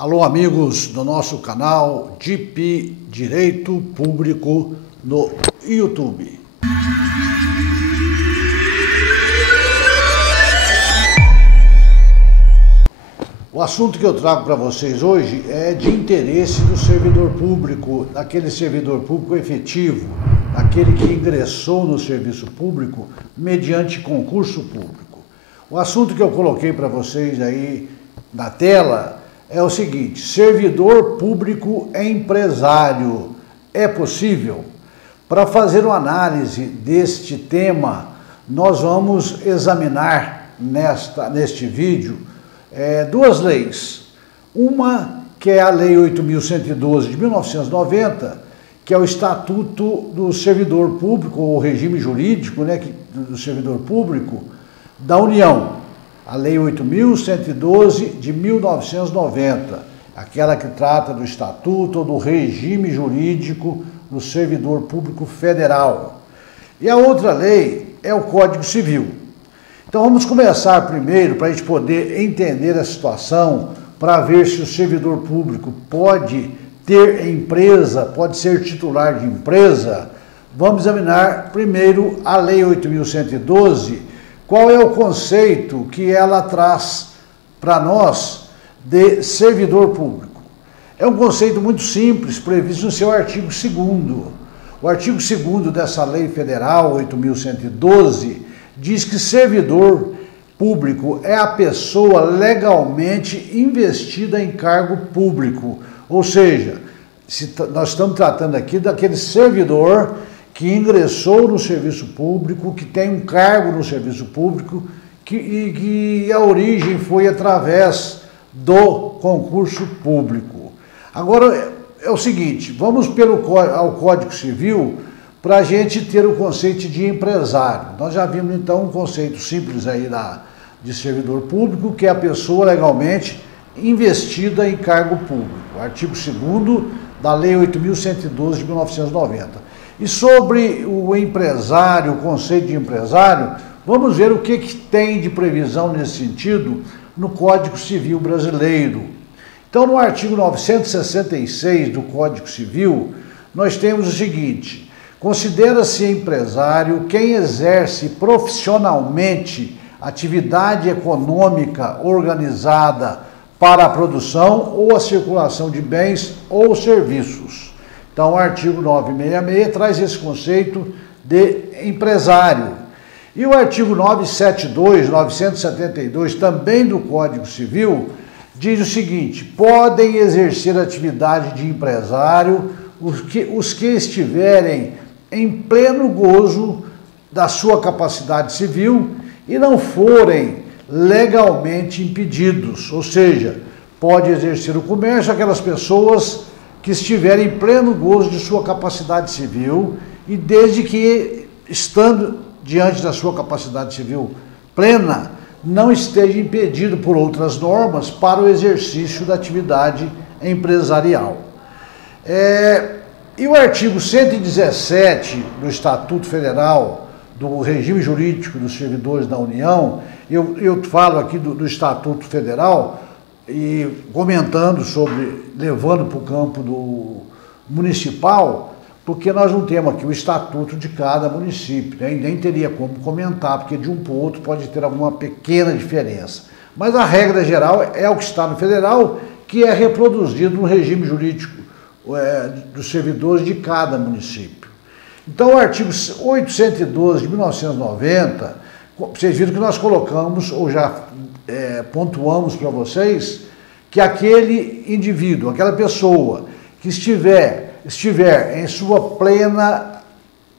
Alô, amigos do nosso canal DP Direito Público no YouTube. O assunto que eu trago para vocês hoje é de interesse do servidor público, daquele servidor público efetivo, daquele que ingressou no serviço público mediante concurso público. O assunto que eu coloquei para vocês aí na tela é o seguinte: servidor público é empresário, é possível? Para fazer uma análise deste tema, nós vamos examinar neste vídeo duas leis. Uma que é a Lei 8.112 de 1990, que é o Estatuto do Servidor Público, ou regime jurídico, do servidor público da União. A Lei 8.112 de 1990, aquela que trata do Estatuto ou do regime jurídico do servidor público federal. E a outra lei é o Código Civil. Então vamos começar primeiro para a gente poder entender a situação, para ver se o servidor público pode ter empresa, pode ser titular de empresa. Vamos examinar primeiro a Lei 8.112, qual é o conceito que ela traz para nós de servidor público. É um conceito muito simples, previsto no seu artigo 2º. O artigo 2º dessa Lei Federal 8.112 diz que servidor público é a pessoa legalmente investida em cargo público. Ou seja, nós estamos tratando aqui daquele servidor que ingressou no serviço público, que tem um cargo no serviço público, que a origem foi através do concurso público. Agora, é o seguinte, vamos ao Código Civil para a gente ter o conceito de empresário. Nós já vimos, então, um conceito simples aí de servidor público, que é a pessoa legalmente investida em cargo público. O artigo 2º da Lei 8.112 de 1990. E sobre o empresário, o conceito de empresário, vamos ver o que tem de previsão nesse sentido no Código Civil brasileiro. Então, no artigo 966 do Código Civil, nós temos o seguinte: considera-se empresário quem exerce profissionalmente atividade econômica organizada para a produção ou a circulação de bens ou serviços. Então, o artigo 966 traz esse conceito de empresário. E o artigo 972, também do Código Civil, diz o seguinte: podem exercer atividade de empresário os que estiverem em pleno gozo da sua capacidade civil e não forem legalmente impedidos. Ou seja, pode exercer o comércio aquelas pessoas que estiverem em pleno gozo de sua capacidade civil e desde que, estando diante da sua capacidade civil plena, não esteja impedido por outras normas para o exercício da atividade empresarial. E o artigo 117 do Estatuto Federal do Regime Jurídico dos Servidores da União, eu falo aqui do Estatuto Federal, e comentando sobre, levando para o campo do municipal, porque nós não temos aqui o estatuto de cada município, né? Nem teria como comentar, porque de um para o outro pode ter alguma pequena diferença. Mas a regra geral é o que está no federal, que é reproduzido no regime jurídico dos servidores de cada município. Então, o artigo 812 de 1990, vocês viram que nós colocamos, ou já pontuamos para vocês, que aquele indivíduo, aquela pessoa que estiver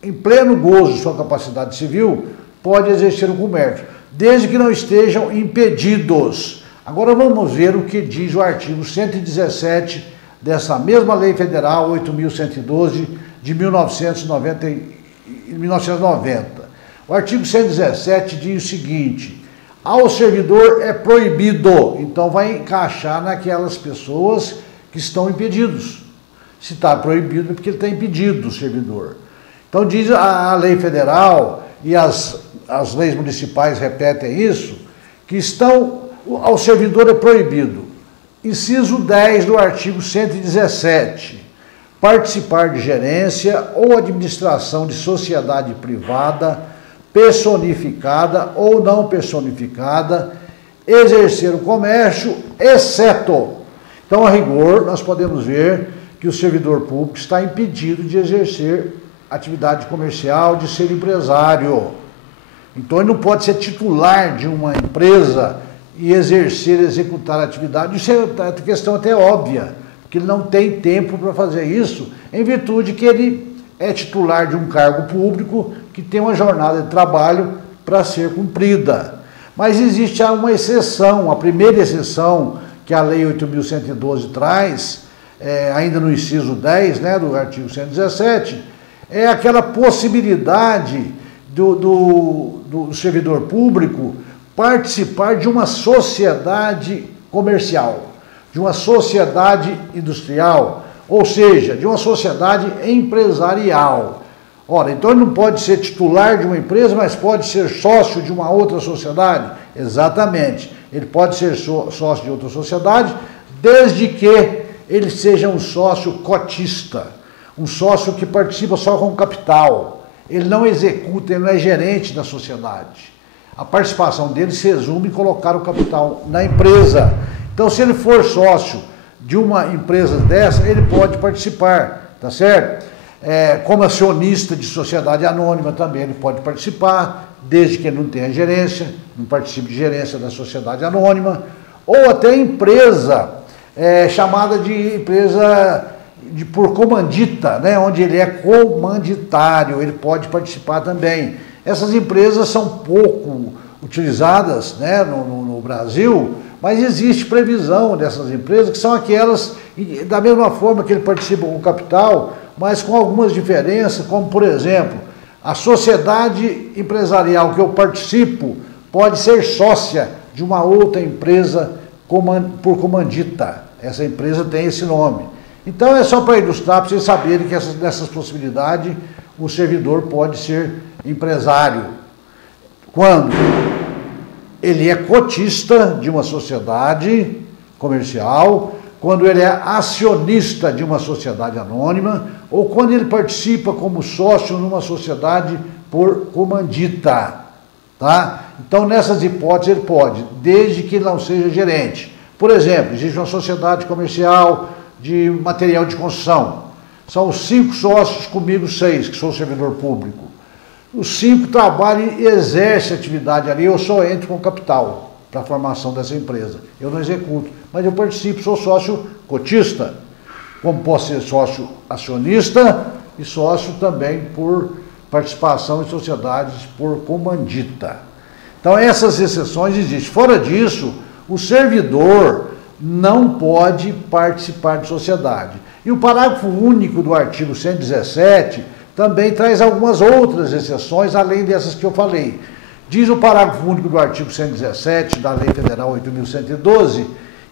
em pleno gozo de sua capacidade civil, pode exercer o comércio, desde que não estejam impedidos. Agora vamos ver o que diz o artigo 117 dessa mesma Lei Federal 8.112 de 1990. O artigo 117 diz o seguinte: ao servidor é proibido, então vai encaixar naquelas pessoas que estão impedidos. Se está proibido é porque ele está impedido, o servidor. Então diz a lei federal e as leis municipais repetem isso, que ao servidor é proibido Inciso 10 do artigo 117. Participar de gerência ou administração de sociedade privada, personificada ou não personificada, exercer o comércio, exceto. Então, a rigor, nós podemos ver que o servidor público está impedido de exercer atividade comercial, de ser empresário. Então, ele não pode ser titular de uma empresa e executar a atividade. Isso é uma questão até óbvia, porque ele não tem tempo para fazer isso, em virtude que ele é titular de um cargo público que tem uma jornada de trabalho para ser cumprida. Mas existe uma exceção, a primeira exceção que a Lei 8.112 traz, ainda no inciso 10, né, do artigo 117, é aquela possibilidade do servidor público participar de uma sociedade comercial, de uma sociedade industrial, ou seja, de uma sociedade empresarial. Ora, então ele não pode ser titular de uma empresa, mas pode ser sócio de uma outra sociedade? Exatamente. Ele pode ser sócio de outra sociedade, desde que ele seja um sócio cotista, um sócio que participa só com capital. Ele não executa, ele não é gerente da sociedade. A participação dele se resume em colocar o capital na empresa. Então, se ele for sócio de uma empresa dessa, ele pode participar, tá certo? Como acionista de sociedade anônima também ele pode participar, desde que ele não tenha gerência, não participe de gerência da sociedade anônima, ou até empresa, chamada de empresa por comandita, né, onde ele é comanditário, ele pode participar também. Essas empresas são pouco utilizadas, né, no Brasil, mas existe previsão dessas empresas, que são aquelas, da mesma forma que ele participa com capital, mas com algumas diferenças, como, por exemplo, a sociedade empresarial que eu participo pode ser sócia de uma outra empresa por comandita. Essa empresa tem esse nome. Então, é só para ilustrar, para vocês saberem que nessas possibilidades, o servidor pode ser empresário. Quando ele é cotista de uma sociedade comercial, quando ele é acionista de uma sociedade anônima, ou quando ele participa como sócio numa sociedade por comandita, tá? Então, nessas hipóteses, ele pode, desde que ele não seja gerente. Por exemplo, existe uma sociedade comercial de material de construção. São 5 sócios, comigo 6, que sou servidor público. Os 5 trabalham e exercem atividade ali, eu só entro com capital para a formação dessa empresa. Eu não executo, mas eu participo, sou sócio cotista, como posso ser sócio acionista e sócio também por participação em sociedades por comandita. Então, essas exceções existem. Fora disso, o servidor não pode participar de sociedade. E o parágrafo único do artigo 117 também traz algumas outras exceções, além dessas que eu falei. Diz o parágrafo único do artigo 117 da Lei Federal 8.112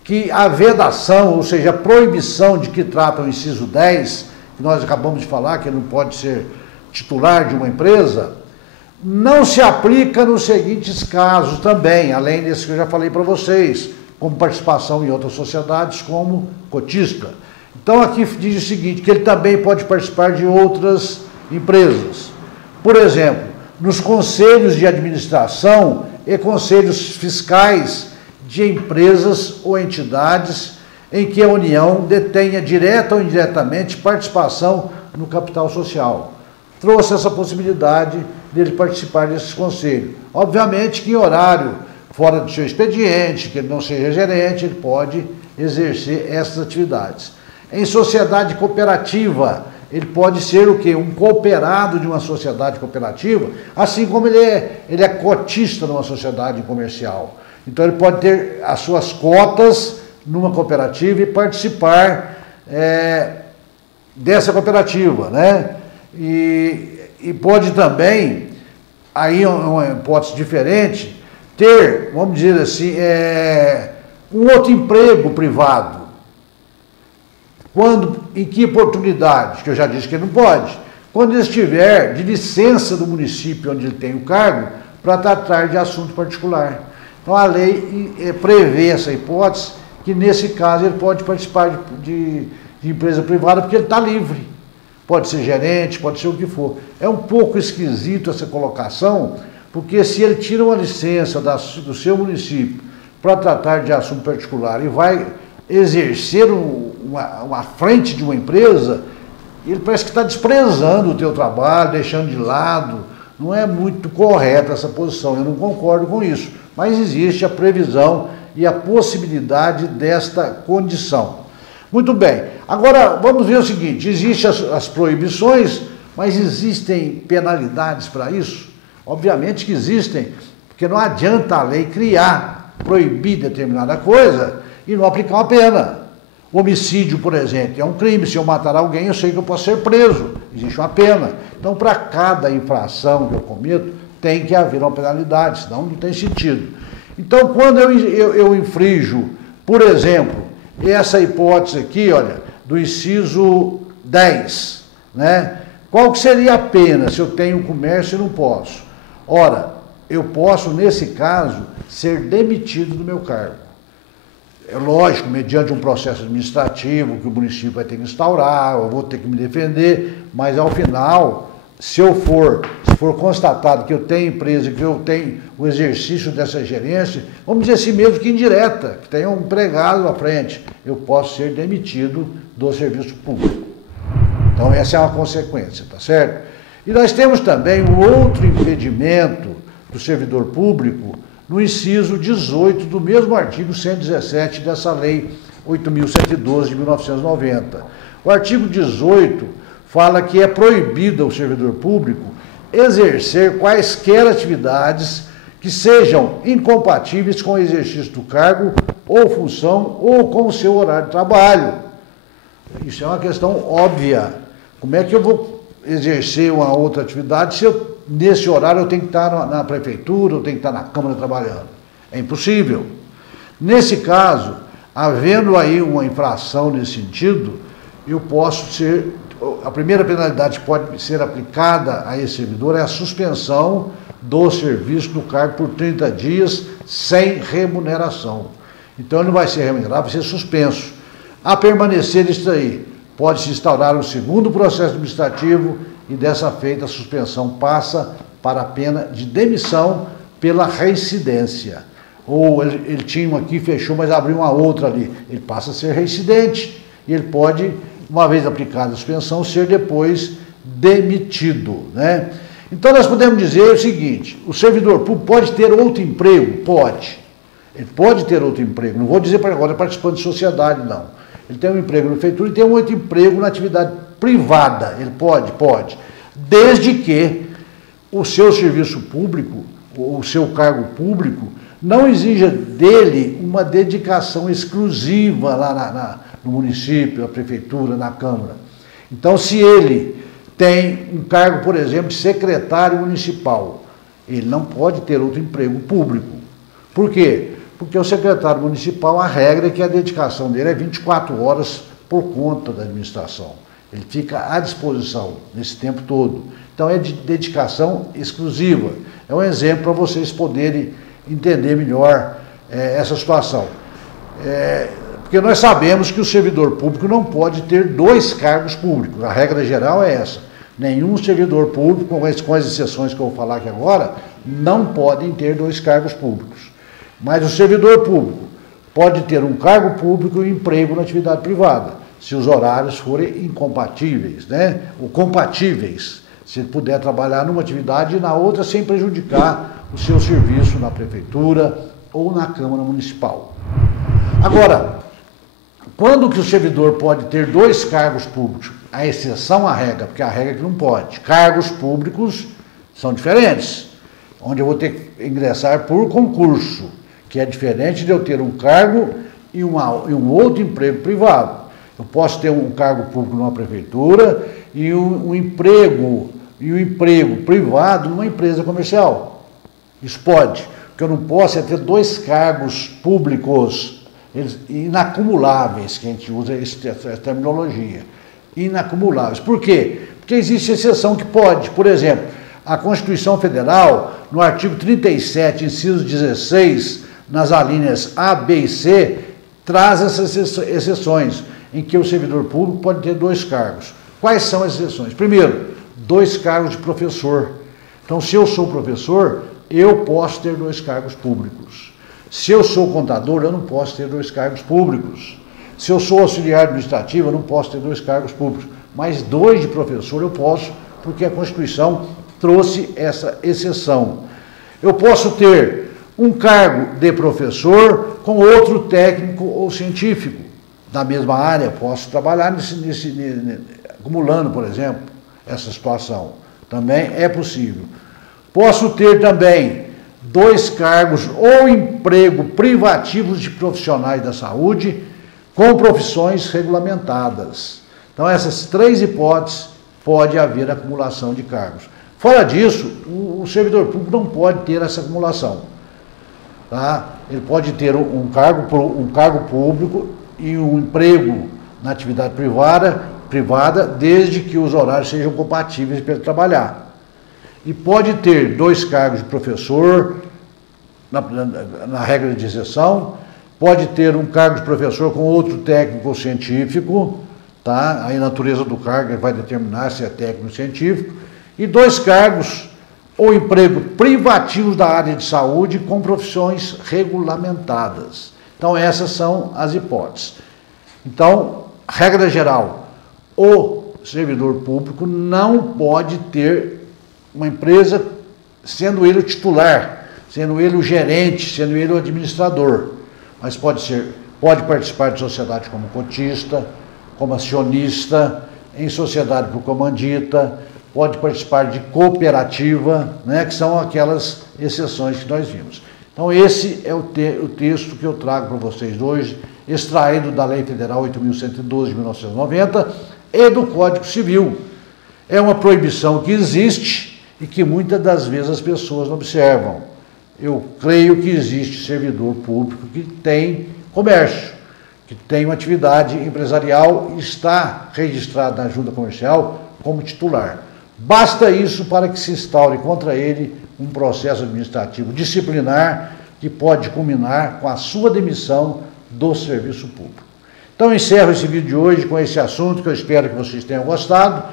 que a vedação, ou seja, a proibição de que trata o inciso 10, que nós acabamos de falar, que ele não pode ser titular de uma empresa, não se aplica nos seguintes casos também, além desses que eu já falei para vocês, como participação em outras sociedades, como cotista. Então, aqui diz o seguinte, que ele também pode participar de outras empresas. Por exemplo, nos conselhos de administração e conselhos fiscais de empresas ou entidades em que a União detenha direta ou indiretamente participação no capital social. Trouxe essa possibilidade dele participar desses conselhos. Obviamente que em horário fora do seu expediente, que ele não seja gerente, ele pode exercer essas atividades. Em sociedade cooperativa, ele pode ser o quê? Um cooperado de uma sociedade cooperativa, assim como ele é cotista numa sociedade comercial. Então, ele pode ter as suas cotas numa cooperativa e participar dessa cooperativa, né? E pode também, aí é uma hipótese diferente, ter, vamos dizer assim, um outro emprego privado. Quando, em que oportunidade? Que eu já disse que ele não pode. Quando ele estiver de licença do município onde ele tem o cargo para tratar de assunto particular. Então, a lei prevê essa hipótese que nesse caso ele pode participar de empresa privada porque ele está livre. Pode ser gerente, pode ser o que for. É um pouco esquisito essa colocação, porque se ele tira uma licença do seu município para tratar de assunto particular e vai exercer uma frente de uma empresa, ele parece que está desprezando o teu trabalho, deixando de lado. Não é muito correta essa posição, eu não concordo com isso. Mas existe a previsão e a possibilidade desta condição. Muito bem, agora vamos ver o seguinte, existem as proibições, mas existem penalidades para isso? Obviamente que existem, porque não adianta a lei criar, proibir determinada coisa e não aplicar uma pena. O homicídio, por exemplo, é um crime, se eu matar alguém eu sei que eu posso ser preso, existe uma pena. Então, para cada infração que eu cometo, tem que haver uma penalidade, senão não tem sentido. Então, quando eu infrinjo, por exemplo, essa hipótese aqui, olha, do inciso 10, né? Qual que seria a pena se eu tenho comércio e não posso? Ora, eu posso, nesse caso, ser demitido do meu cargo. É lógico, mediante um processo administrativo que o município vai ter que instaurar, eu vou ter que me defender, mas ao final, se for constatado que eu tenho empresa, que eu tenho o exercício dessa gerência, vamos dizer assim mesmo que indireta, que tenha um empregado à frente, eu posso ser demitido do serviço público. Então essa é uma consequência, tá certo? E nós temos também um outro impedimento do servidor público no inciso 18 do mesmo artigo 117 dessa lei 8.112 de 1990. O artigo 18 fala que é proibido ao servidor público exercer quaisquer atividades que sejam incompatíveis com o exercício do cargo ou função ou com o seu horário de trabalho. Isso é uma questão óbvia. Como é que eu vou exercer uma outra atividade se nesse horário eu tenho que estar na prefeitura, eu tenho que estar na Câmara trabalhando? É impossível. Nesse caso, havendo aí uma infração nesse sentido, eu posso ser... A primeira penalidade que pode ser aplicada a esse servidor é a suspensão do serviço do cargo por 30 dias sem remuneração. Então ele não vai ser remunerado, vai ser suspenso. A permanecer isso aí, pode-se instaurar um segundo processo administrativo e dessa feita a suspensão passa para a pena de demissão pela reincidência. Ou ele tinha uma aqui, fechou, mas abriu uma outra ali. Ele passa a ser reincidente e ele pode, uma vez aplicada a suspensão, ser depois demitido, né? Então nós podemos dizer o seguinte, o servidor público pode ter outro emprego? Pode. Ele pode ter outro emprego, não vou dizer para agora participante de sociedade, não. Ele tem um emprego na prefeitura e tem um outro emprego na atividade privada. Ele pode? Pode. Desde que o seu serviço público, o seu cargo público, não exija dele uma dedicação exclusiva lá no município, na prefeitura, na Câmara. Então, se ele tem um cargo, por exemplo, de secretário municipal, ele não pode ter outro emprego público. Por quê? Porque o secretário municipal, a regra é que a dedicação dele é 24 horas por conta da administração. Ele fica à disposição nesse tempo todo. Então é de dedicação exclusiva. É um exemplo para vocês poderem entender melhor essa situação. Porque nós sabemos que o servidor público não pode ter dois cargos públicos. A regra geral é essa. Nenhum servidor público, com as exceções que eu vou falar aqui agora, não podem ter dois cargos públicos. Mas o servidor público pode ter um cargo público e um emprego na atividade privada, se os horários forem incompatíveis, né? Ou compatíveis, se ele puder trabalhar numa atividade e na outra sem prejudicar o seu serviço na prefeitura ou na Câmara Municipal. Agora, quando que o servidor pode ter dois cargos públicos? A exceção à regra, porque a regra é que não pode. Cargos públicos são diferentes, onde eu vou ter que ingressar por concurso, que é diferente de eu ter um cargo e um outro emprego privado. Eu posso ter um cargo público numa prefeitura e um emprego privado numa empresa comercial. Isso pode. O que eu não posso é ter dois cargos públicos inacumuláveis, que a gente usa essa terminologia. Inacumuláveis. Por quê? Porque existe exceção que pode. Por exemplo, a Constituição Federal, no artigo 37, inciso 16, nas alíneas A, B e C, traz essas exceções, em que o servidor público pode ter 2 cargos. Quais são as exceções? Primeiro, 2 cargos de professor. Então, se eu sou professor, eu posso ter 2 cargos públicos. Se eu sou contador, eu não posso ter 2 cargos públicos. Se eu sou auxiliar administrativo, eu não posso ter 2 cargos públicos. Mas 2 de professor eu posso, porque a Constituição trouxe essa exceção. Eu posso ter um cargo de professor com outro técnico ou científico da mesma área. Posso trabalhar acumulando, por exemplo, essa situação. Também é possível. Posso ter também 2 cargos ou emprego privativos de profissionais da saúde com profissões regulamentadas. Então, essas 3 hipóteses pode haver acumulação de cargos. Fora disso, o servidor público não pode ter essa acumulação. Tá? Ele pode ter um cargo público e um emprego na atividade privada, desde que os horários sejam compatíveis para ele trabalhar. E pode ter 2 cargos de professor, na regra de exceção, pode ter um cargo de professor com outro técnico ou científico, tá? Aí a natureza do cargo vai determinar se é técnico ou científico, e 2 cargos ou emprego privativos da área de saúde com profissões regulamentadas. Então, essas são as hipóteses. Então, regra geral, o servidor público não pode ter uma empresa sendo ele o titular, sendo ele o gerente, sendo ele o administrador, mas pode participar de sociedade como cotista, como acionista, em sociedade por comandita, pode participar de cooperativa, né, que são aquelas exceções que nós vimos. Então, esse é o texto que eu trago para vocês hoje, extraído da Lei Federal 8.112 de 1990 e do Código Civil. É uma proibição que existe e que muitas das vezes as pessoas não observam. Eu creio que existe servidor público que tem comércio, que tem uma atividade empresarial e está registrado na junta comercial como titular. Basta isso para que se instaure contra ele um processo administrativo disciplinar que pode culminar com a sua demissão do serviço público. Então, eu encerro esse vídeo de hoje com esse assunto, que eu espero que vocês tenham gostado.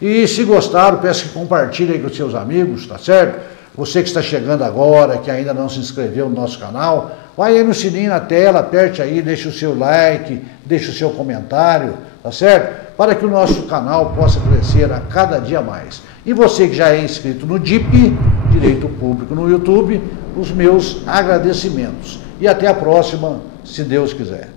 E se gostaram, peço que compartilhem com os seus amigos, tá certo? Você que está chegando agora, que ainda não se inscreveu no nosso canal, vai aí no sininho na tela, aperte aí, deixe o seu like, deixe o seu comentário, tá certo? Para que o nosso canal possa crescer a cada dia mais. E você que já é inscrito no DIP, Direito Público no YouTube, os meus agradecimentos. E até a próxima, se Deus quiser.